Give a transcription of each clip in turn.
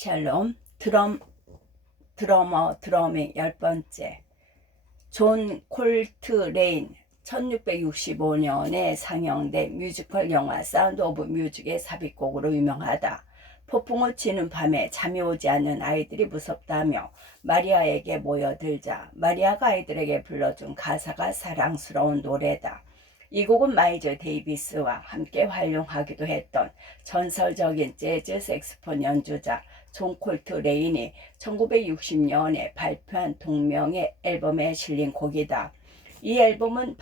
샬롬. 드러머 드러밍 10번째. 존 콜트레인 1665년에 상영된 뮤지컬 영화 사운드 오브 뮤직의 삽입곡으로 유명하다. 폭풍을 치는 밤에 잠이 오지 않는 아이들이 무섭다며 마리아에게 모여들자 마리아가 아이들에게 불러준 가사가 사랑스러운 노래다. 이 곡은 마일즈 데이비스와 함께 활용하기도 했던 전설적인 재즈 색스폰 연주자 존 콜트레인이 1960년에 발표한 동명의 앨범에 실린 곡이다. 이 앨범은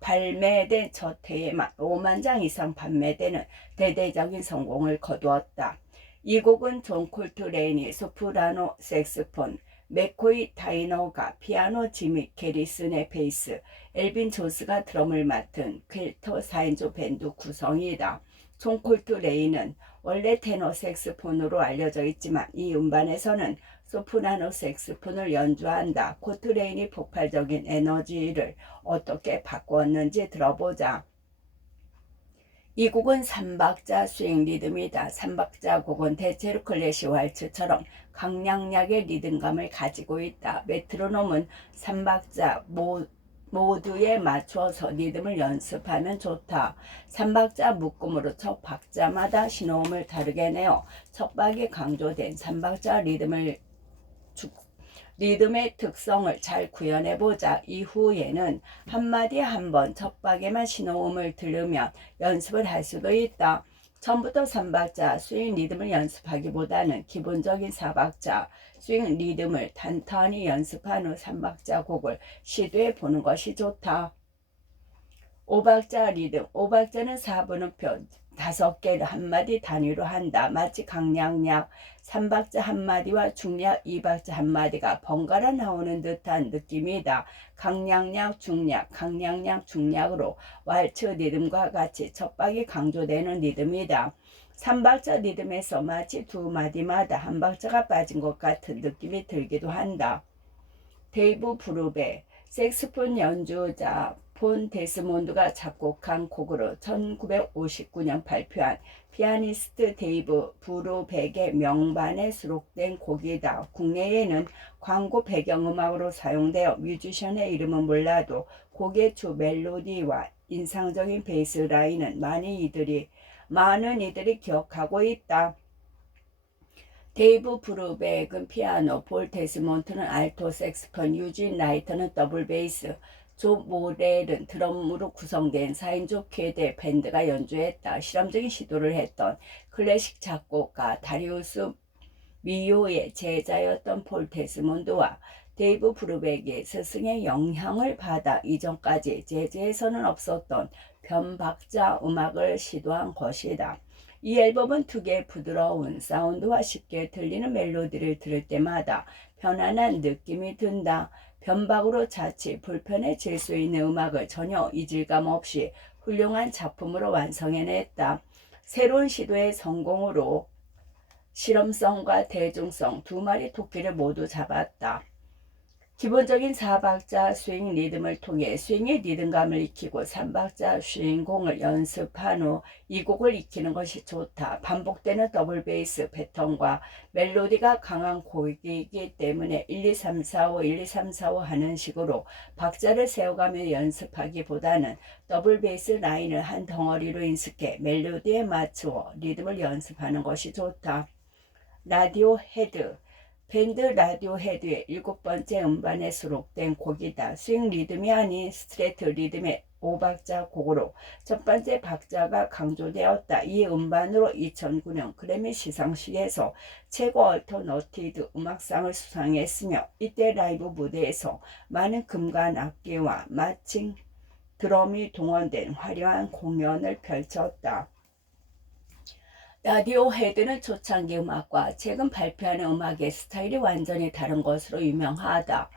발매된 첫 해에만 5만 장 이상 판매되는 대대적인 성공을 거두었다. 이 곡은 존 콜트레인이 소프라노 색스폰, 맥코이 타이너가 피아노, 지미 게리슨의 베이스, 엘빈 조스가 드럼을 맡은 퀼터 4인조 밴드 구성이다. 존 콜트레인은 원래 테너 색스폰으로 알려져 있지만 이 음반에서는 소프라노 색스폰을 연주한다. 콜트레인이 폭발적인 에너지를 어떻게 바꾸었는지 들어보자. 이 곡은 3박자 스윙 리듬이다. 3박자 곡은 대체로 클래식 왈츠처럼 강약약의 리듬감을 가지고 있다. 메트로놈은 3박자 모두에 맞춰서 리듬을 연습하면 좋다. 3박자 묶음으로 첫 박자마다 신호음을 다르게 내어 첫 박이 강조된 3박자 리듬의 특성을 잘 구현해보자. 이후에는 한마디에 한 번 첫 박에만 신호음을 들으면 연습을 할 수도 있다. 처음부터 3박자 스윙 리듬을 연습하기보다는 기본적인 4박자 스윙 리듬을 탄탄히 연습한 후 3박자 곡을 시도해 보는 것이 좋다. 5박자 리듬. 5박자는 4분음표 5개를 한마디 단위로 한다. 마치 강약약 3박자 한마디와 중약 2박자 한마디가 번갈아 나오는 듯한 느낌이다. 강약약 중약, 강약약 중약으로 왈츠 리듬과 같이 첫 박이 강조되는 리듬이다. 3박자 리듬에서 마치 두 마디마다 한 박자가 빠진 것 같은 느낌이 들기도 한다. 데이브 브루베, 색스폰 연주자 폰 데스몬드가 작곡한 곡으로 1959년 발표한 피아니스트 데이브 브루백의 명반에 수록된 곡이다. 국내에는 광고 배경음악으로 사용되어 뮤지션의 이름은 몰라도 곡의 주 멜로디와 인상적인 베이스 라인은 많은 이들이 기억하고 있다. 데이브 브루백은 피아노, 폴 데스몬트는 알토 색스폰, 유진 라이터는 더블 베이스, 조 모렐은 드럼으로 구성된 4인조 쾌대 밴드가 연주했다. 실험적인 시도를 했던 클래식 작곡가 다리우스 미요의 제자였던 폴 데스몬드와 데이브 브루백의 스승의 영향을 받아 이전까지 재즈에서는 없었던 변박자 음악을 시도한 것이다. 이 앨범은 특유의 부드러운 사운드와 쉽게 들리는 멜로디를 들을 때마다 편안한 느낌이 든다. 변박으로 자칫 불편해질 수 있는 음악을 전혀 이질감 없이 훌륭한 작품으로 완성해냈다. 새로운 시도의 성공으로 실험성과 대중성 두 마리 토끼를 모두 잡았다. 기본적인 4박자 스윙 리듬을 통해 스윙의 리듬감을 익히고 3박자 스윙공을 연습한 후 이 곡을 익히는 것이 좋다. 반복되는 더블 베이스 패턴과 멜로디가 강한 곡이기 때문에 1, 2, 3, 4, 5, 1, 2, 3, 4, 5 하는 식으로 박자를 세워가며 연습하기보다는 더블 베이스 라인을 한 덩어리로 인식해 멜로디에 맞추어 리듬을 연습하는 것이 좋다. 라디오 헤드. 밴드 라디오 헤드의 7번째 음반에 수록된 곡이다. 스윙 리듬이 아닌 스트레이트 리듬의 5박자 곡으로 첫 번째 박자가 강조되었다. 이 음반으로 2009년 그래미 시상식에서 최고 얼터너티브 음악상을 수상했으며 이때 라이브 무대에서 많은 금관 악기와 마칭 드럼이 동원된 화려한 공연을 펼쳤다. 라디오 헤드는 초창기 음악과 최근 발표하는 음악의 스타일이 완전히 다른 것으로 유명하다.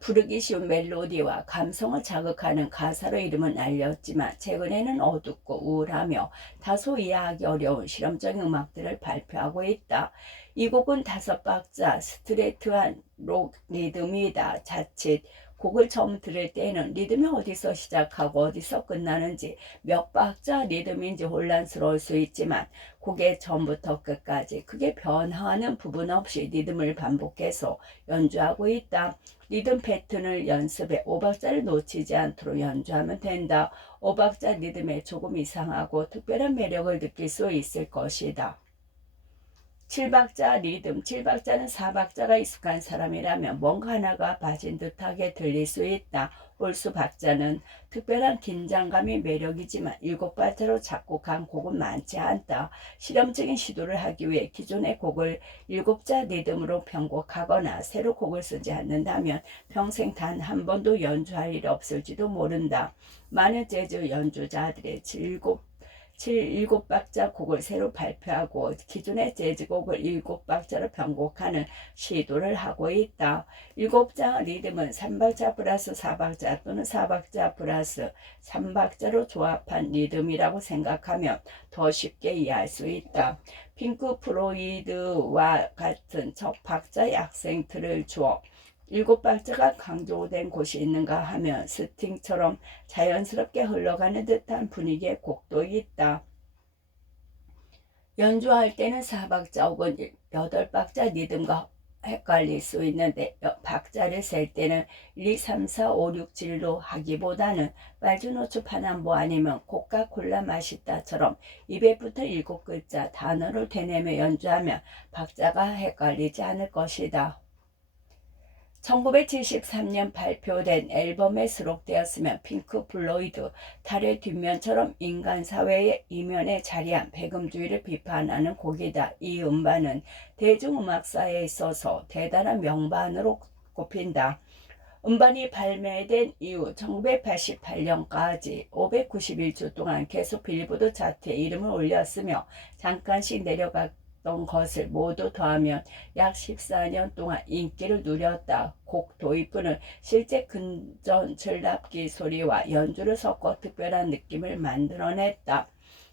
부르기 쉬운 멜로디와 감성을 자극하는 가사로 이름은 알렸지만 최근에는 어둡고 우울하며 다소 이해하기 어려운 실험적인 음악들을 발표하고 있다. 이 곡은 5박자 스트레이트한 록 리듬이다. 자칫 곡을 처음 들을 때는 리듬이 어디서 시작하고 어디서 끝나는지 몇 박자 리듬인지 혼란스러울 수 있지만 곡의 처음부터 끝까지 크게 변화하는 부분 없이 리듬을 반복해서 연주하고 있다. 리듬 패턴을 연습해 5박자를 놓치지 않도록 연주하면 된다. 5박자 리듬에 조금 이상하고 특별한 매력을 느낄 수 있을 것이다. 7박자 리듬, 7박자는 4박자가 익숙한 사람이라면 뭔가 하나가 빠진 듯하게 들릴 수 있다. 홀수 박자는 특별한 긴장감이 매력이지만 7박자로 작곡한 곡은 많지 않다. 실험적인 시도를 하기 위해 기존의 곡을 7자 리듬으로 편곡하거나 새로 곡을 쓰지 않는다면 평생 단 한 번도 연주할 일이 없을지도 모른다. 많은 재즈 연주자들의 7박자 곡을 새로 발표하고 기존의 재즈곡을 7박자로 편곡하는 시도를 하고 있다. 7자 리듬은 3박자 플러스 4박자 또는 4박자 플러스 3박자로 조합한 리듬이라고 생각하면 더 쉽게 이해할 수 있다. 핑크 플로이드와 같은 첫 박자의 악센트를 주어 7박자가 강조된 곳이 있는가 하면 스팅처럼 자연스럽게 흘러가는 듯한 분위기의 곡도 있다. 연주할 때는 4박자 혹은 8박자 리듬과 헷갈릴 수 있는데 박자를 셀 때는 1, 2, 3, 4, 5, 6, 7로 하기보다는 빨주노초 파남보 아니면 코카콜라 맛있다처럼 입에부터 7글자 단어를 되뇌며 연주하면 박자가 헷갈리지 않을 것이다. 1973년 발표된 앨범에 수록되었으며 핑크 플로이드 달의 뒷면처럼 인간 사회의 이면에 자리한 배금주의를 비판하는 곡이다. 이 음반은 대중음악사에 있어서 대단한 명반으로 꼽힌다. 음반이 발매된 이후 1988년까지 591주 동안 계속 빌보드 차트에 이름을 올렸으며 잠깐씩 내려갔던 것을 모두 더하면 약 14년 동안 인기를 누렸다. 곡 도입부는 실제 금전 전랍기 소리와 연주를 섞어 특별한 느낌을 만들어냈다.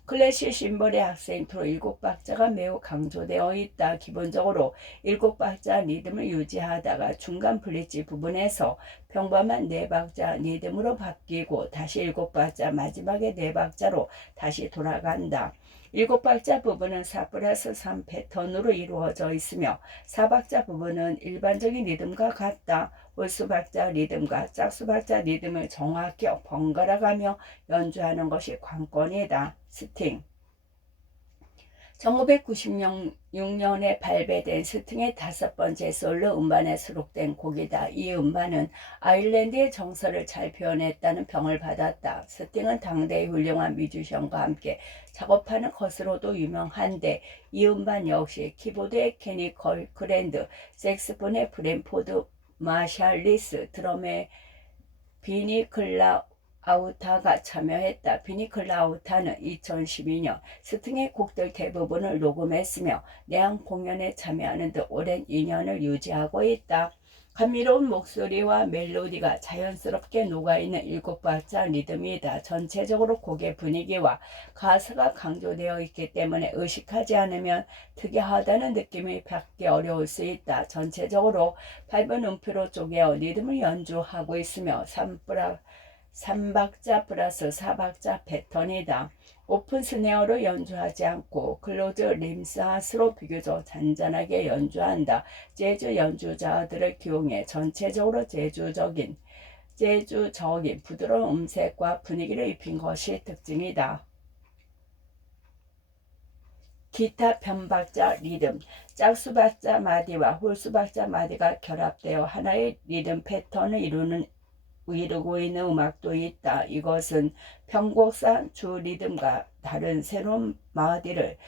클래식 심벌의 악센트로 7박자가 매우 강조되어 있다. 기본적으로 7박자 리듬을 유지하다가 중간 브릿지 부분에서 평범한 4박자 리듬으로 바뀌고 다시 7박자 마지막에 4박자로 다시 돌아간다. 7박자 부분은 4 플러스 3 패턴으로 이루어져 있으며 4박자 부분은 일반적인 리듬과 같다. 홀수박자 리듬과 짝수박자 리듬을 정확히 번갈아가며 연주하는 것이 관건이다. 스팅 1996년에 발매된 스팅의 5번째 솔로 음반에 수록된 곡이다. 이 음반은 아일랜드의 정서를 잘 표현했다는 평을 받았다. 스팅은 당대의 훌륭한 뮤지션과 함께 작업하는 것으로도 유명한데 이 음반 역시 키보드의 케니 걸크랜드, 색스폰의 브랜포드 마샬리스, 드럼의 비니 클라우타가 참여했다. 비니 클라우타는 2012년 스팅의 곡들 대부분을 녹음했으며 내한 공연에 참여하는 등 오랜 인연을 유지하고 있다. 감미로운 목소리와 멜로디가 자연스럽게 녹아있는 7박자 리듬이다. 전체적으로 곡의 분위기와 가사가 강조되어 있기 때문에 의식하지 않으면 특이하다는 느낌이 받기 어려울 수 있다. 전체적으로 밟은 음표로 쪼개어 리듬을 연주하고 있으며 3박자 플러스 4박자 패턴이다. 오픈 스네어로 연주하지 않고 클로즈 림스핫으로 비교적 잔잔하게 연주한다. 재즈 연주자들을 기용해 전체적으로 재즈적인 부드러운 음색과 분위기를 입힌 것이 특징이다. 기타 편박자 리듬 짝수박자 마디와 홀수박자 마디가 결합되어 하나의 리듬 패턴을 이루고 있는 음악도 있다. 이것은 편곡상 주 리듬과 다른 새로운 마디를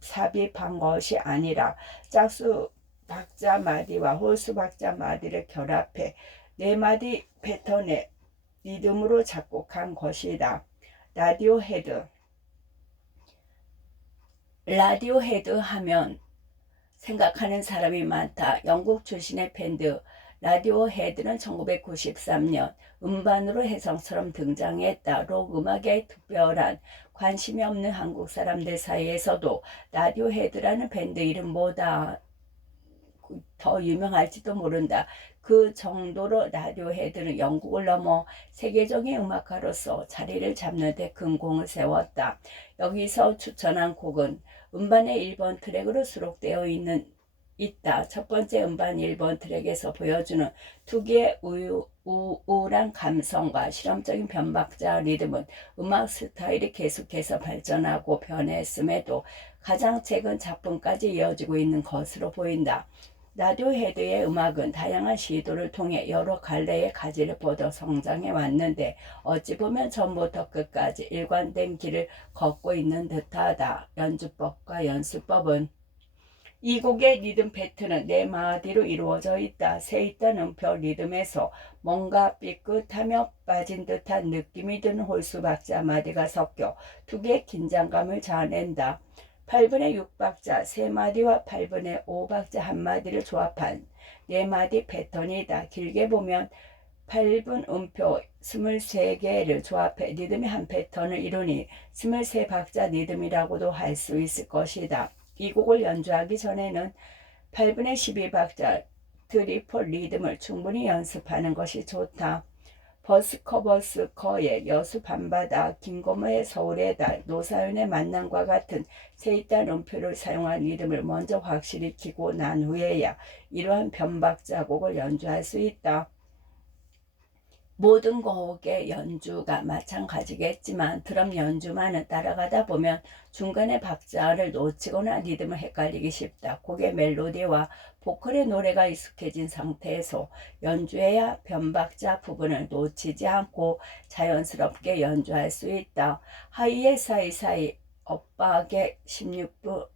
삽입한 것이 아니라 짝수 박자 마디와 홀수 박자 마디를 결합해 4마디 패턴의 리듬으로 작곡한 것이다. 라디오헤드 하면 생각하는 사람이 많다. 영국 출신의 밴드 라디오헤드는 1993년 음반으로 혜성처럼 등장했다. 록 음악에 특별한 관심이 없는 한국 사람들 사이에서도 라디오헤드라는 밴드 이름보다 더 유명할지도 모른다. 그 정도로 라디오헤드는 영국을 넘어 세계적인 음악가로서 자리를 잡는 데 큰 공을 세웠다. 여기서 추천한 곡은 음반의 1번 트랙으로 수록되어 있다. 첫 번째 음반 1번 트랙에서 보여주는 특유의 우울한 감성과 실험적인 변박자 리듬은 음악 스타일이 계속해서 발전하고 변했음에도 가장 최근 작품까지 이어지고 있는 것으로 보인다. 라디오헤드의 음악은 다양한 시도를 통해 여러 갈래의 가지를 뻗어 성장해 왔는데 어찌 보면 처음부터 끝까지 일관된 길을 걷고 있는 듯하다. 연주법과 연습법은 이 곡의 리듬 패턴은 네 마디로 이루어져 있다. 세 있던 음표 리듬에서 뭔가 삐끗하며 빠진 듯한 느낌이 드는 홀수 박자 마디가 섞여 두 개의 긴장감을 자아낸다. 8분의 6박자 3마디와 8분의 5박자 1마디를 조합한 4마디 패턴이다. 길게 보면 8분 음표 23개를 조합해 리듬의 한 패턴을 이루니 23박자 리듬이라고도 할 수 있을 것이다. 이 곡을 연주하기 전에는 8분의 12박자 트리플 리듬을 충분히 연습하는 것이 좋다. 버스커의 여수 밤바다, 김고모의 서울의 달, 노사연의 만남과 같은 세입단 음표를 사용한 리듬을 먼저 확실히 키고 난 후에야 이러한 변박자곡을 연주할 수 있다. 모든 곡의 연주가 마찬가지겠지만 드럼 연주만은 따라가다 보면 중간에 박자를 놓치거나 리듬을 헷갈리기 쉽다. 곡의 멜로디와 보컬의 노래가 익숙해진 상태에서 연주해야 변박자 부분을 놓치지 않고 자연스럽게 연주할 수 있다. 하이의 사이사이, 엇박의 16분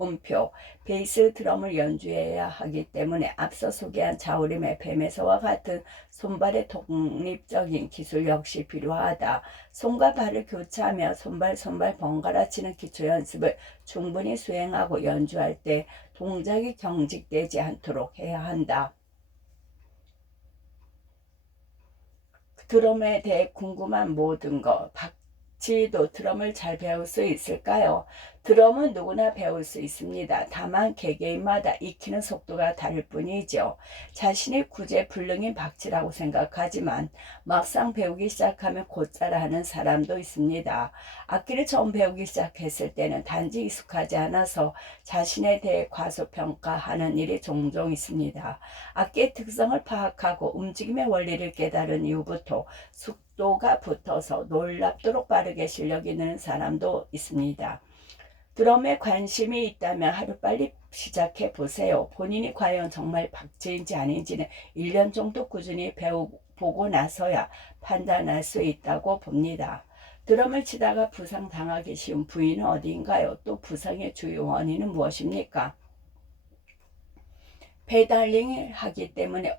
음표, 베이스 드럼을 연주해야 하기 때문에 앞서 소개한 자우림의 뱀에서와 같은 손발의 독립적인 기술 역시 필요하다. 손과 발을 교차하며 손발 번갈아 치는 기초 연습을 충분히 수행하고 연주할 때 동작이 경직되지 않도록 해야 한다. 드럼에 대해 궁금한 모든 것, 박지도 드럼을 잘 배울 수 있을까요? 드럼은 누구나 배울 수 있습니다. 다만 개개인마다 익히는 속도가 다를 뿐이죠. 자신이 구제불능인 박치라고 생각하지만 막상 배우기 시작하면 곧잘 하는 사람도 있습니다. 악기를 처음 배우기 시작했을 때는 단지 익숙하지 않아서 자신에 대해 과소평가하는 일이 종종 있습니다. 악기의 특성을 파악하고 움직임의 원리를 깨달은 이후부터 속도가 붙어서 놀랍도록 빠르게 실력이 느는 사람도 있습니다. 드럼에 관심이 있다면 하루빨리 시작해 보세요. 본인이 과연 정말 박치인지 아닌지는 1년 정도 꾸준히 보고 나서야 판단할 수 있다고 봅니다. 드럼을 치다가 부상당하기 쉬운 부위는 어디인가요? 또 부상의 주요 원인은 무엇입니까? 페달링을 하기 때문에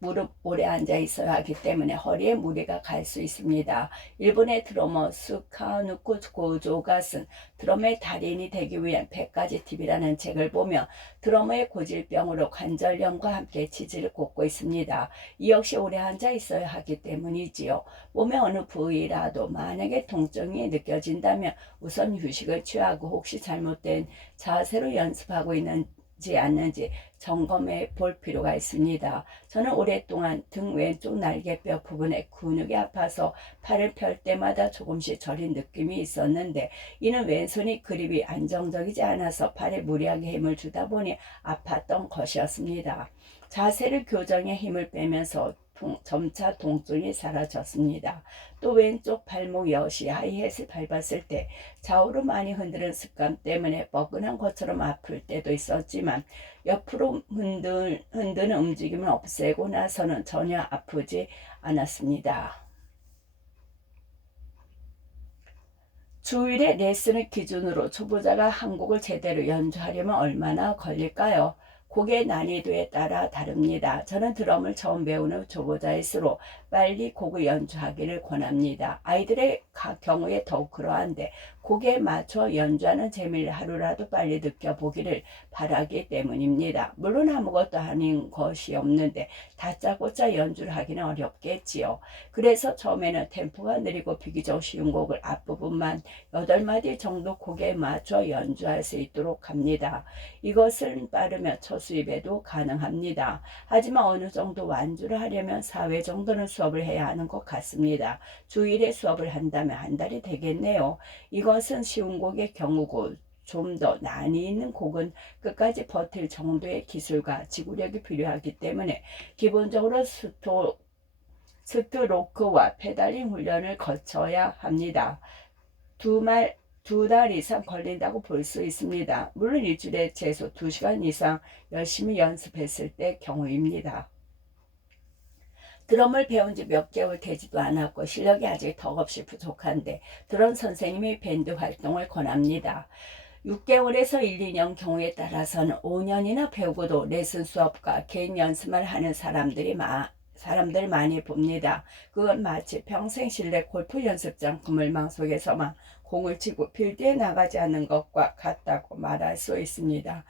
무릎 오래 앉아 있어야 하기 때문에 허리에 무리가 갈 수 있습니다. 일본의 드러머 스카누쿠 고조가 쓴 드럼의 달인이 되기 위한 100가지 팁이라는 책을 보며 드러머의 고질병으로 관절염과 함께 치질을 꽂고 있습니다. 이 역시 오래 앉아 있어야 하기 때문이지요. 몸의 어느 부위라도 만약에 통증이 느껴진다면 우선 휴식을 취하고 혹시 잘못된 자세로 연습하고 있는지 않는지 점검해 볼 필요가 있습니다. 저는 오랫동안 등 왼쪽 날개뼈 부분에 근육이 아파서 팔을 펼 때마다 조금씩 저린 느낌이 있었는데 이는 왼손이 그립이 안정적이지 않아서 팔에 무리하게 힘을 주다 보니 아팠던 것이었습니다. 자세를 교정해 힘을 빼면서 점차 통증이 사라졌습니다. 또 왼쪽 발목 여시 하이햇을 밟았을 때 좌우로 많이 흔드는 습관 때문에 뻐근한 것처럼 아플 때도 있었지만 옆으로 흔드는 움직임을 없애고 나서는 전혀 아프지 않았습니다. 주일에 레슨을 기준으로 초보자가 한 곡을 제대로 연주하려면 얼마나 걸릴까요? 곡의 난이도에 따라 다릅니다. 저는 드럼을 처음 배우는 초보자일수록 빨리 곡을 연주하기를 권합니다. 아이들의 경우에 더욱 그러한데 곡에 맞춰 연주하는 재미를 하루라도 빨리 느껴보기를 바라기 때문입니다. 물론 아무것도 아닌 것이 없는데 다짜고짜 연주를 하기는 어렵겠지요. 그래서 처음에는 템포가 느리고 비교적 쉬운 곡을 앞부분만 8마디 정도 곡에 맞춰 연주할 수 있도록 합니다. 이것은 빠르면 첫 수입에도 가능합니다. 하지만 어느 정도 완주를 하려면 4회 정도는 수업을 해야 하는 것 같습니다. 주일에 수업을 한다면 한 달이 되겠네요. 이것은 쉬운 곡의 경우고 좀 더 난이 있는 곡은 끝까지 버틸 정도의 기술과 지구력이 필요하기 때문에 기본적으로 스트로크와 페달링 훈련을 거쳐야 합니다. 두 달 이상 걸린다고 볼 수 있습니다. 물론 일주일에 최소 2시간 이상 열심히 연습했을 때 경우입니다. 드럼을 배운 지 몇 개월 되지도 않았고 실력이 아직 덕없이 부족한데 드럼 선생님이 밴드 활동을 권합니다. 6개월에서 1, 2년 경우에 따라서는 5년이나 배우고도 레슨 수업과 개인 연습만 하는 사람들 많이 봅니다. 그건 마치 평생 실내 골프 연습장 그물망 속에서만 공을 치고 필드에 나가지 않는 것과 같다고 말할 수 있습니다.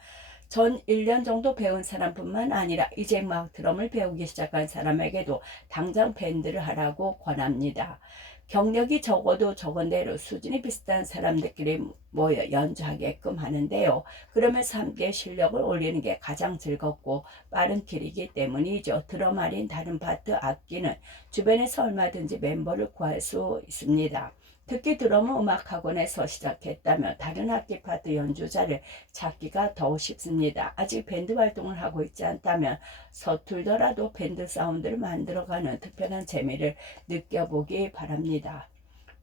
전 1년 정도 배운 사람뿐만 아니라 이제 막 드럼을 배우기 시작한 사람에게도 당장 밴드를 하라고 권합니다. 경력이 적어도 적은 대로 수준이 비슷한 사람들끼리 모여 연주하게끔 하는데요. 그러면서 함께 실력을 올리는 게 가장 즐겁고 빠른 길이기 때문이죠. 드럼 아닌 다른 파트 악기는 주변에서 얼마든지 멤버를 구할 수 있습니다. 특히 드럼은 음악학원에서 시작했다면 다른 악기 파트 연주자를 찾기가 더 쉽습니다. 아직 밴드 활동을 하고 있지 않다면 서툴더라도 밴드 사운드를 만들어가는 특별한 재미를 느껴보기 바랍니다.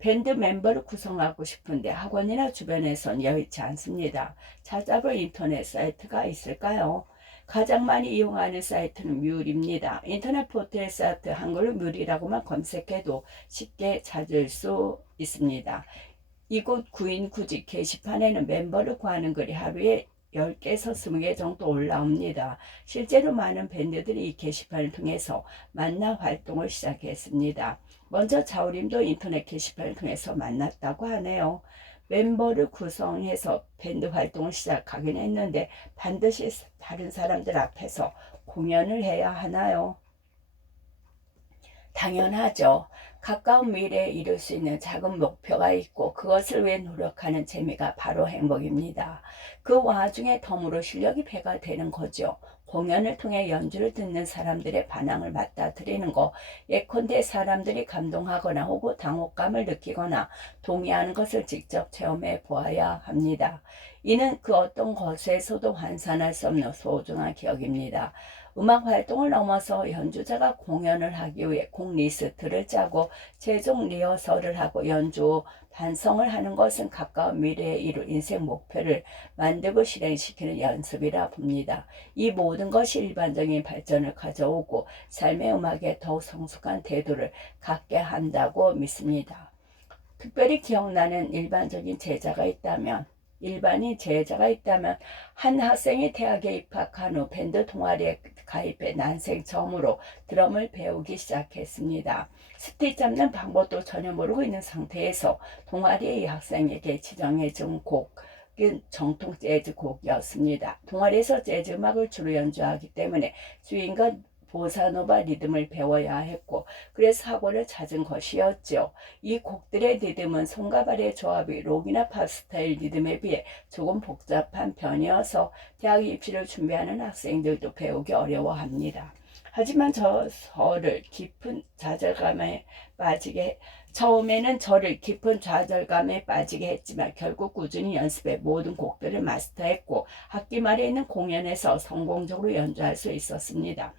밴드 멤버를 구성하고 싶은데 학원이나 주변에선 여의치 않습니다. 찾아볼 인터넷 사이트가 있을까요? 가장 많이 이용하는 사이트는 뮤입니다. 인터넷 포털 사이트 한글로 뮤이라고만 검색해도 쉽게 찾을 수 있습니다. 이곳 구인 구직 게시판에는 멤버를 구하는 글이 하루에 10개에서 20개 정도 올라옵니다. 실제로 많은 밴드들이 이 게시판을 통해서 만나 활동을 시작했습니다. 먼저 자우림도 인터넷 게시판을 통해서 만났다고 하네요. 멤버를 구성해서 밴드 활동을 시작하긴 했는데 반드시 다른 사람들 앞에서 공연을 해야 하나요? 당연하죠. 가까운 미래에 이룰 수 있는 작은 목표가 있고 그것을 위해 노력하는 재미가 바로 행복입니다. 그 와중에 덤으로 실력이 배가 되는 거죠. 공연을 통해 연주를 듣는 사람들의 반응을 맞닥뜨리는 거, 예컨대 사람들이 감동하거나 혹은 당혹감을 느끼거나 동의하는 것을 직접 체험해 보아야 합니다. 이는 그 어떤 것에서도 환산할 수 없는 소중한 기억입니다. 음악 활동을 넘어서 연주자가 공연을 하기 위해 곡 리스트를 짜고 최종 리허설을 하고 연주 후 반성을 하는 것은 가까운 미래에 이룰 인생 목표를 만들고 실행시키는 연습이라 봅니다. 이 모든 것이 일반적인 발전을 가져오고 삶의 음악에 더욱 성숙한 태도를 갖게 한다고 믿습니다. 특별히 기억나는 일반인 제자가 있다면 한 학생이 대학에 입학한 후 밴드 동아리에 가입해 난생 처음으로 드럼을 배우기 시작했습니다. 스틱 잡는 방법도 전혀 모르고 있는 상태에서 동아리의 이 학생에게 지정해준 곡은 정통 재즈 곡이었습니다. 동아리에서 재즈 음악을 주로 연주하기 때문에 스윙과 보사노바 리듬을 배워야 했고 그래서 학원을 찾은 것이었죠. 이 곡들의 리듬은 손과 발의 조합이 록이나 팝 스타일 리듬에 비해 조금 복잡한 편이어서 대학 입시를 준비하는 학생들도 배우기 어려워합니다. 하지만 처음에는 저를 깊은 좌절감에 빠지게 했지만 결국 꾸준히 연습해 모든 곡들을 마스터했고 학기 말에 있는 공연에서 성공적으로 연주할 수 있었습니다.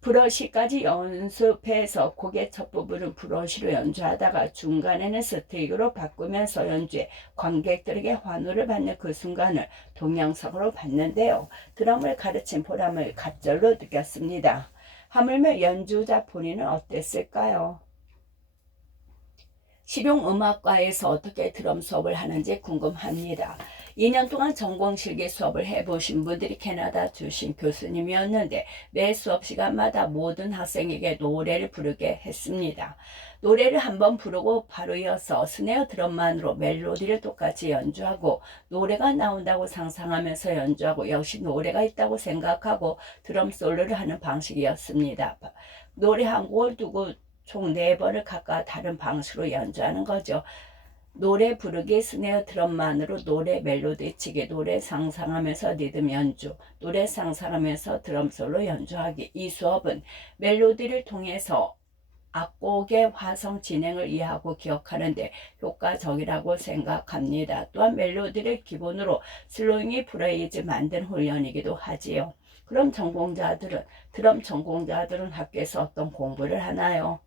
브러쉬까지 연습해서 곡의 첫 부분은 브러쉬로 연주하다가 중간에는 스틱으로 바꾸면서 연주해 관객들에게 환호를 받는 그 순간을 동영상으로 봤는데요. 드럼을 가르친 보람을 갑절로 느꼈습니다. 하물며 연주자 본인은 어땠을까요? 실용음악과에서 어떻게 드럼 수업을 하는지 궁금합니다. 2년 동안 전공 실기 수업을 해보신 분들이 캐나다 출신 교수님이었는데 매 수업 시간마다 모든 학생에게 노래를 부르게 했습니다. 노래를 한번 부르고 바로 이어서 스네어 드럼만으로 멜로디를 똑같이 연주하고 노래가 나온다고 상상하면서 연주하고 역시 노래가 있다고 생각하고 드럼 솔로를 하는 방식이었습니다. 노래 한 곡을 두고 총 4번을 각각 다른 방식으로 연주하는 거죠. 노래 부르기, 스네어 드럼만으로 노래 멜로디 치기, 노래 상상하면서 리듬 연주, 노래 상상하면서 드럼 솔로 연주하기. 이 수업은 멜로디를 통해서 악곡의 화성 진행을 이해하고 기억하는데 효과적이라고 생각합니다. 또한 멜로디를 기본으로 슬로잉이 프레이즈 만든 훈련이기도 하지요. 그럼 드럼 전공자들은 학교에서 어떤 공부를 하나요?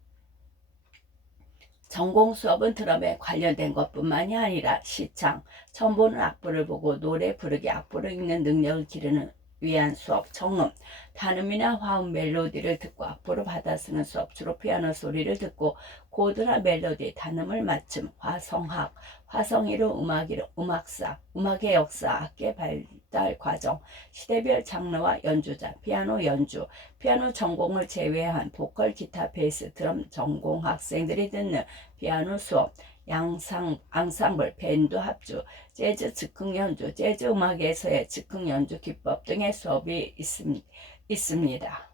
전공 수업은 드럼에 관련된 것뿐만이 아니라 시창, 처음 보는 악보를 보고 노래 부르기, 악보를 읽는 능력을 기르는 위한 수업, 정음, 단음이나 화음 멜로디를 듣고 악보를 받아 쓰는 수업, 주로 피아노 소리를 듣고 코드나 멜로디, 단음을 맞춤, 화성학, 화성이로 음악이로 음악사, 음악의 역사, 악기의 발달 과정, 시대별 장르와 연주자, 피아노 연주, 피아노 전공을 제외한 보컬, 기타, 베이스, 드럼 전공 학생들이 듣는 피아노 수업, 앙상블, 밴드 합주, 재즈 즉흥 연주, 재즈 음악에서의 즉흥 연주 기법 등의 수업이 있습니다.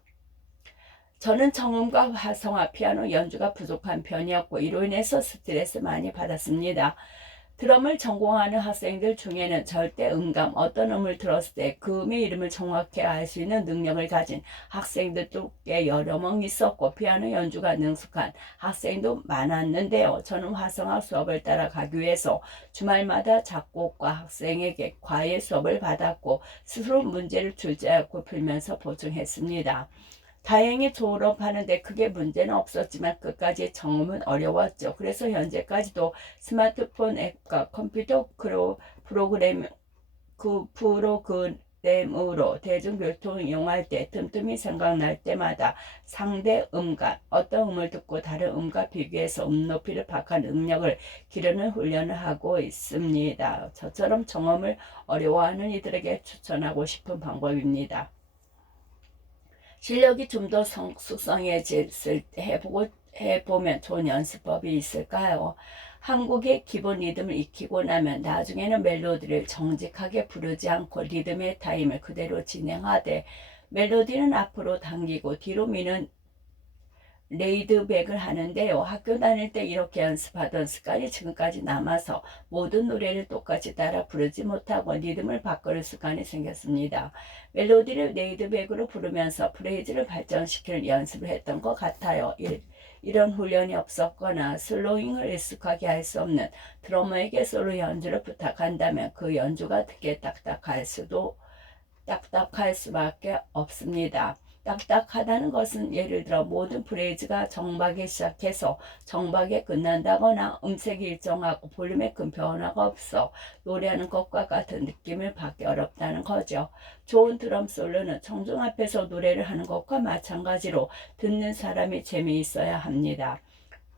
저는 정음과 화성화, 피아노 연주가 부족한 편이었고 이로 인해서 스트레스 많이 받았습니다. 드럼을 전공하는 학생들 중에는 절대 음감, 어떤 음을 들었을 때 그 음의 이름을 정확히 알 수 있는 능력을 가진 학생들도 꽤 여러 명 있었고 피아노 연주가 능숙한 학생도 많았는데요. 저는 화성학 수업을 따라가기 위해서 주말마다 작곡과 학생에게 과외 수업을 받았고 스스로 문제를 출제하고 풀면서 보충했습니다. 다행히 졸업하는데 크게 문제는 없었지만 끝까지 정음은 어려웠죠. 그래서 현재까지도 스마트폰 앱과 컴퓨터 프로그램으로 대중교통을 이용할 때 틈틈이 생각날 때마다 상대 음과 어떤 음을 듣고 다른 음과 비교해서 음 높이를 파악하는 능력을 기르는 훈련을 하고 있습니다. 저처럼 정음을 어려워하는 이들에게 추천하고 싶은 방법입니다. 실력이 좀 더 숙성해졌을 때 해보면 좋은 연습법이 있을까요? 한국의 기본 리듬을 익히고 나면 나중에는 멜로디를 정직하게 부르지 않고 리듬의 타임을 그대로 진행하되 멜로디는 앞으로 당기고 뒤로 미는 레이드백을 하는데요. 학교 다닐 때 이렇게 연습하던 습관이 지금까지 남아서 모든 노래를 똑같이 따라 부르지 못하고 리듬을 바꾸는 습관이 생겼습니다. 멜로디를 레이드백으로 부르면서 프레이즈를 발전시키는 연습을 했던 것 같아요. 이런 훈련이 없었거나 슬로잉을 익숙하게 할 수 없는 드러머에게 솔로 연주를 부탁한다면 그 연주가 되게 딱딱할 수밖에 없습니다. 딱딱하다는 것은 예를 들어 모든 프레이즈가 정박에 시작해서 정박에 끝난다거나 음색이 일정하고 볼륨에 큰 변화가 없어 노래하는 것과 같은 느낌을 받기 어렵다는 거죠. 좋은 드럼 솔로는 청중 앞에서 노래를 하는 것과 마찬가지로 듣는 사람이 재미있어야 합니다.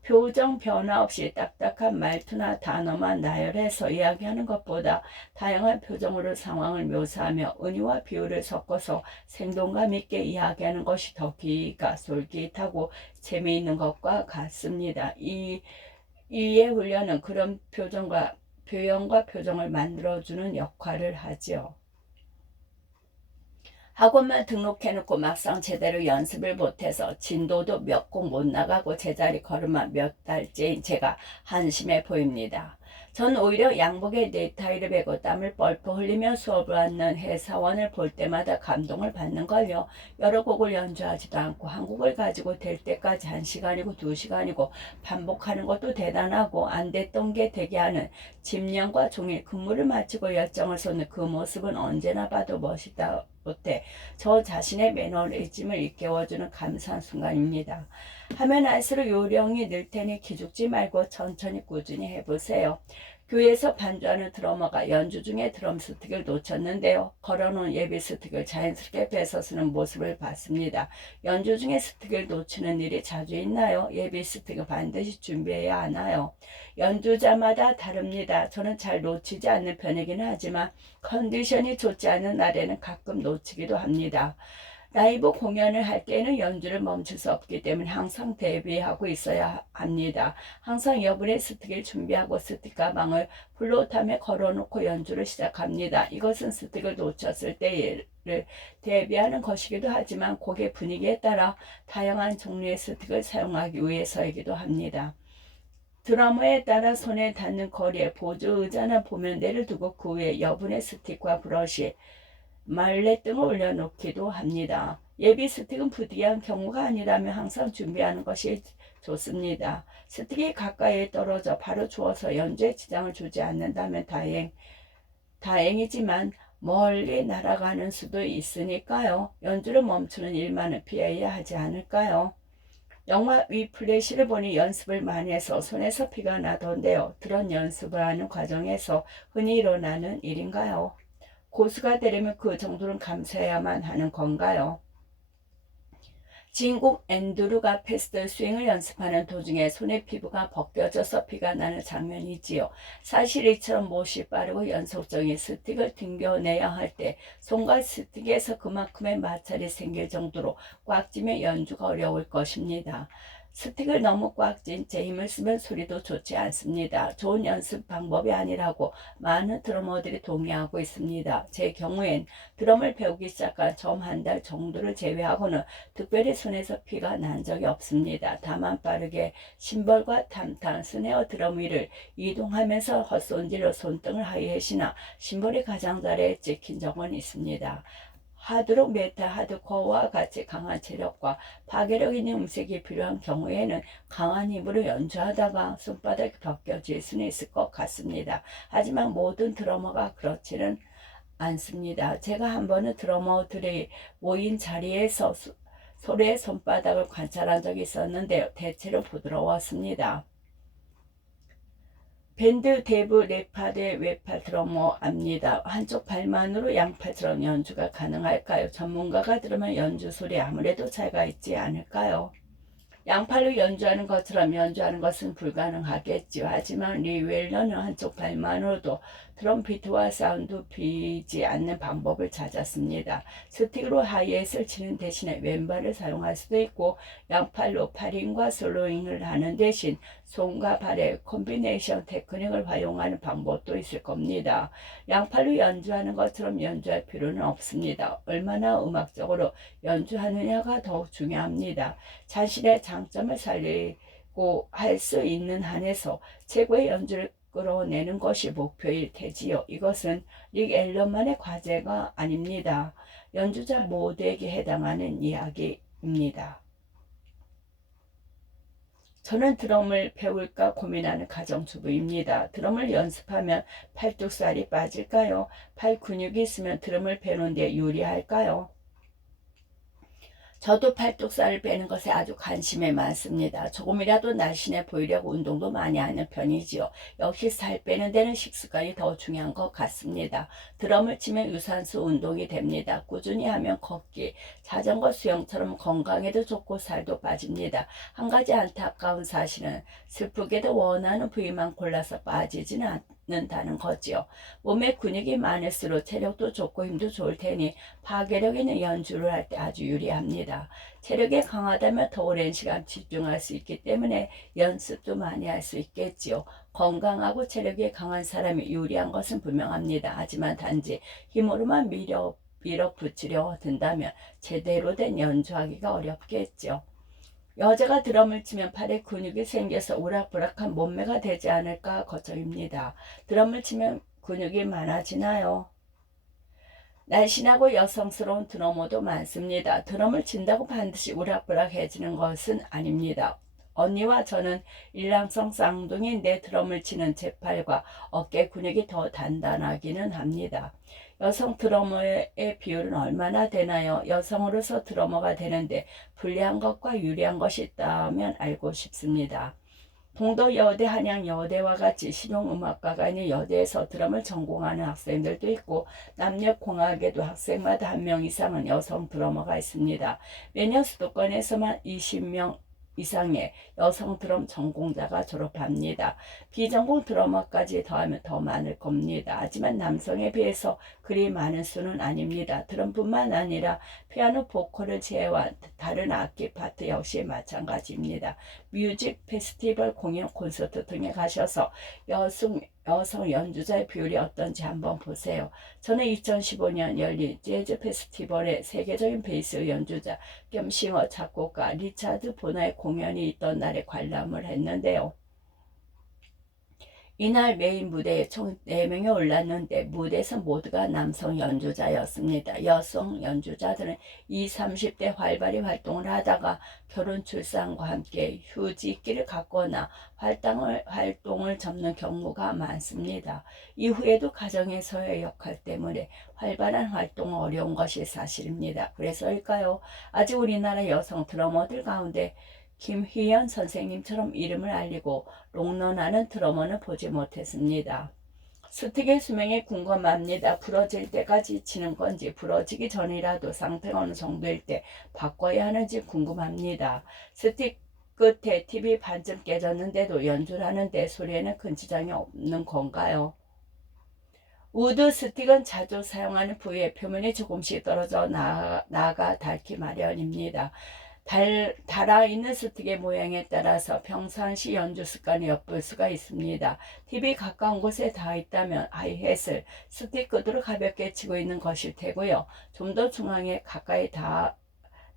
표정 변화 없이 딱딱한 말투나 단어만 나열해서 이야기하는 것보다 다양한 표정으로 상황을 묘사하며 은유와 비유를 섞어서 생동감 있게 이야기하는 것이 더 귀가 솔깃하고 재미있는 것과 같습니다. 이의 훈련은 그런 표현과 표정을 만들어주는 역할을 하죠. 학원만 등록해놓고 막상 제대로 연습을 못해서 진도도 몇 곡 못 나가고 제자리 걸음만 몇 달째인 제가 한심해 보입니다. 전 오히려 양복에 넥타이를 베고 땀을 뻘뻘 흘리며 수업을 하는 회사원을 볼 때마다 감동을 받는걸요. 여러 곡을 연주하지도 않고 한 곡을 가지고 될 때까지 1시간이고 2시간이고 반복하는 것도 대단하고 안 됐던 게 되게 하는 집념과 종일 근무를 마치고 열정을 쏟는 그 모습은 언제나 봐도 멋있다 못해 저 자신의 매너리즘을 일깨워주는 감사한 순간입니다. 하면 할수록 요령이 늘 테니 기죽지 말고 천천히 꾸준히 해보세요. 교회에서 반주하는 드러머가 연주 중에 드럼 스틱을 놓쳤는데요. 걸어놓은 예비 스틱을 자연스럽게 뺏어 쓰는 모습을 봤습니다. 연주 중에 스틱을 놓치는 일이 자주 있나요? 예비 스틱을 반드시 준비해야 하나요? 연주자마다 다릅니다. 저는 잘 놓치지 않는 편이긴 하지만 컨디션이 좋지 않은 날에는 가끔 놓치기도 합니다. 라이브 공연을 할 때는 연주를 멈출 수 없기 때문에 항상 대비하고 있어야 합니다. 항상 여분의 스틱을 준비하고 스틱 가방을 플로탐에 걸어놓고 연주를 시작합니다. 이것은 스틱을 놓쳤을 때를 대비하는 것이기도 하지만 곡의 분위기에 따라 다양한 종류의 스틱을 사용하기 위해서이기도 합니다. 드러머에 따라 손에 닿는 거리에 보조 의자나 보면대를 두고 그 위에 여분의 스틱과 브러쉬, 말렛 등을 올려놓기도 합니다. 예비 스틱은 부디한 경우가 아니라면 항상 준비하는 것이 좋습니다. 스틱이 가까이에 떨어져 바로 주어서 연주에 지장을 주지 않는다면 다행이지만 멀리 날아가는 수도 있으니까요. 연주를 멈추는 일만은 피해야 하지 않을까요? 영화 위플래시를 보니 연습을 많이 해서 손에서 피가 나던데요. 드럼 연습을 하는 과정에서 흔히 일어나는 일인가요? 고수가 되려면 그 정도는 감수해야만 하는 건가요? 진국 앤드루가 패스트 스윙을 연습하는 도중에 손의 피부가 벗겨져서 피가 나는 장면이지요. 사실 이처럼 못이 빠르고 연속적인 스틱을 튕겨내야 할 때 손과 스틱에서 그만큼의 마찰이 생길 정도로 꽉 쥐면 연주가 어려울 것입니다. 스틱을 너무 꽉 쥔 채 힘을 쓰면 소리도 좋지 않습니다. 좋은 연습 방법이 아니라고 많은 드러머들이 동의하고 있습니다. 제 경우엔 드럼을 배우기 시작한 처음 한 달 정도를 제외하고는 특별히 손에서 피가 난 적이 없습니다. 다만 빠르게 심벌과 탐탐, 스네어 드럼 위를 이동하면서 헛손질로 손등을 하이햇이나 심벌이 가장자리에 찍힌 적은 있습니다. 하드록 메탈 하드코어와 같이 강한 체력과 파괴력 있는 음색이 필요한 경우에는 강한 힘으로 연주하다가 손바닥이 벗겨질 수는 있을 것 같습니다. 하지만 모든 드러머가 그렇지는 않습니다. 제가 한 번은 드러머들이 모인 자리에서 소리의 손바닥을 관찰한 적이 있었는데요. 대체로 부드러웠습니다. 밴드 데브 레파드의 외팔 드러머 압니다. 한쪽 발만으로 양팔처럼 연주가 가능할까요? 전문가가 들으면 연주 소리에 아무래도 차이가 있지 않을까요? 양팔로 연주하는 것처럼 연주하는 것은 불가능하겠지요. 하지만 리 웰러는 한쪽 발만으로도 드럼 비트와 사운드 비지 않는 방법을 찾았습니다. 스틱으로 하이햇을 치는 대신에 왼발을 사용할 수도 있고 양팔로 팔힘과 솔로잉을 하는 대신 손과 발의 콤비네이션 테크닉을 활용하는 방법도 있을 겁니다. 양팔로 연주하는 것처럼 연주할 필요는 없습니다. 얼마나 음악적으로 연주하느냐가 더욱 중요합니다. 자신의 장점을 살리고 할 수 있는 한에서 최고의 연주를 끌어내는 것이 목표일 테지요. 이것은 릭 앨런만의 과제가 아닙니다. 연주자 모두에게 해당하는 이야기입니다. 저는 드럼을 배울까 고민하는 가정주부입니다. 드럼을 연습하면 팔뚝살이 빠질까요? 팔 근육이 있으면 드럼을 배우는 데 유리할까요? 저도 팔뚝살을 빼는 것에 아주 관심이 많습니다. 조금이라도 날씬해 보이려고 운동도 많이 하는 편이지요. 역시 살 빼는 데는 식습관이 더 중요한 것 같습니다. 드럼을 치면 유산소 운동이 됩니다. 꾸준히 하면 걷기, 자전거, 수영처럼 건강에도 좋고 살도 빠집니다. 한 가지 안타까운 사실은 슬프게도 원하는 부위만 골라서 빠지지는 않는다는 거지요. 몸에 근육이 많을수록 체력도 좋고 힘도 좋을 테니 파괴력 있는 연주를 할 때 아주 유리합니다. 체력이 강하다면 더 오랜 시간 집중할 수 있기 때문에 연습도 많이 할 수 있겠지요. 건강하고 체력이 강한 사람이 유리한 것은 분명합니다. 하지만 단지 힘으로만 밀어붙이려 든다면 제대로 된 연주하기가 어렵겠죠. 여자가 드럼을 치면 팔에 근육이 생겨서 우락부락한 몸매가 되지 않을까 걱정입니다. 드럼을 치면 근육이 많아지나요? 날씬하고 여성스러운 드러머도 많습니다. 드럼을 친다고 반드시 우락부락해지는 것은 아닙니다. 언니와 저는 일란성 쌍둥이인데 드럼을 치는 제 팔과 어깨 근육이 더 단단하기는 합니다. 여성 드러머의 비율은 얼마나 되나요? 여성으로서 드러머가 되는데 불리한 것과 유리한 것이 있다면 알고 싶습니다. 동도 여대, 한양 여대와 같이 실용음악과가 아닌 여대에서 드럼을 전공하는 학생들도 있고 남녀공학에도 학생마다 한 명 이상은 여성 드러머가 있습니다. 매년 수도권에서만 20명 이상의 여성 드럼 전공자가 졸업합니다. 비전공 드러머까지 더하면 더 많을 겁니다. 하지만 남성에 비해서 그리 많은 수는 아닙니다. 드럼뿐만 아니라 피아노, 보컬을 제외한 다른 악기 파트 역시 마찬가지입니다. 뮤직 페스티벌, 공연, 콘서트 등에 가셔서 여성 연주자의 비율이 어떤지 한번 보세요. 저는 2015년 열린 재즈 페스티벌에 세계적인 베이스 연주자 겸 싱어 작곡가 리차드 보나의 공연이 있던 날에 관람을 했는데요. 이날 메인 무대에 총 4명이 올랐는데 무대에서 모두가 남성 연주자였습니다. 여성 연주자들은 20, 30대 활발히 활동을 하다가 결혼, 출산과 함께 휴직기를 갖거나 활동을 접는 경우가 많습니다. 이후에도 가정에서의 역할 때문에 활발한 활동은 어려운 것이 사실입니다. 그래서일까요? 아직 우리나라 여성 드러머들 가운데 김희연 선생님처럼 이름을 알리고 롱런하는 드러머는 보지 못했습니다. 스틱의 수명이 궁금합니다. 부러질 때까지 치는 건지 부러지기 전이라도 상태가 어느 정도일 때 바꿔야 하는지 궁금합니다. 스틱 끝에 팁이 반쯤 깨졌는데도 연주를 하는데 소리에는 큰 지장이 없는 건가요? 우드 스틱은 자주 사용하는 부위의 표면이 조금씩 떨어져 나가 닳기 마련입니다. 달아있는 스틱의 모양에 따라서 평상시 연주 습관이 엿볼 수가 있습니다. 팁이 가까운 곳에 닿아 있다면 하이햇을 스틱 끝으로 가볍게 치고 있는 것일 테고요. 좀 더 중앙에 가까이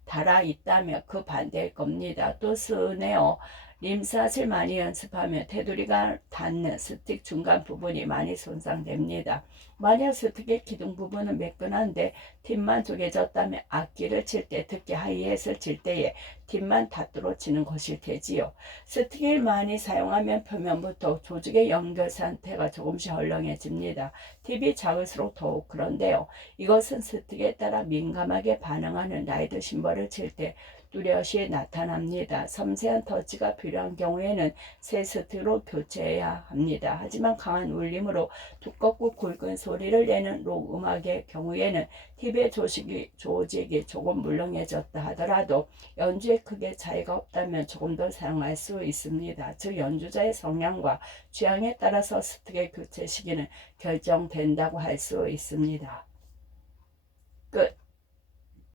달아 있다면 그 반대일 겁니다. 또 스네어, 림샷을 많이 연습하면 테두리가 닿는 스틱 중간 부분이 많이 손상됩니다. 만약 스틱의 기둥 부분은 매끈한데 팁만 쪼개졌다면 악기를 칠 때, 특히 하이햇을 칠 때에 팁만 닿도록 치는 것일 테지요. 스틱을 많이 사용하면 표면부터 조직의 연결 상태가 조금씩 헐렁해집니다. 팁이 작을수록 더욱 그런데요. 이것은 스틱에 따라 민감하게 반응하는 라이드 심벌을 칠 때 뚜렷이 나타납니다. 섬세한 터치가 필요한 경우에는 새 스틱으로 교체해야 합니다. 하지만 강한 울림으로 두껍고 굵은 소리를 내는 록 음악의 경우에는 팁의 조직이 조금 물렁해졌다 하더라도 연주에 크게 차이가 없다면 조금 더 사용할 수 있습니다. 즉 연주자의 성향과 취향에 따라서 스틱의 교체 시기는 결정된다고 할 수 있습니다. 끝.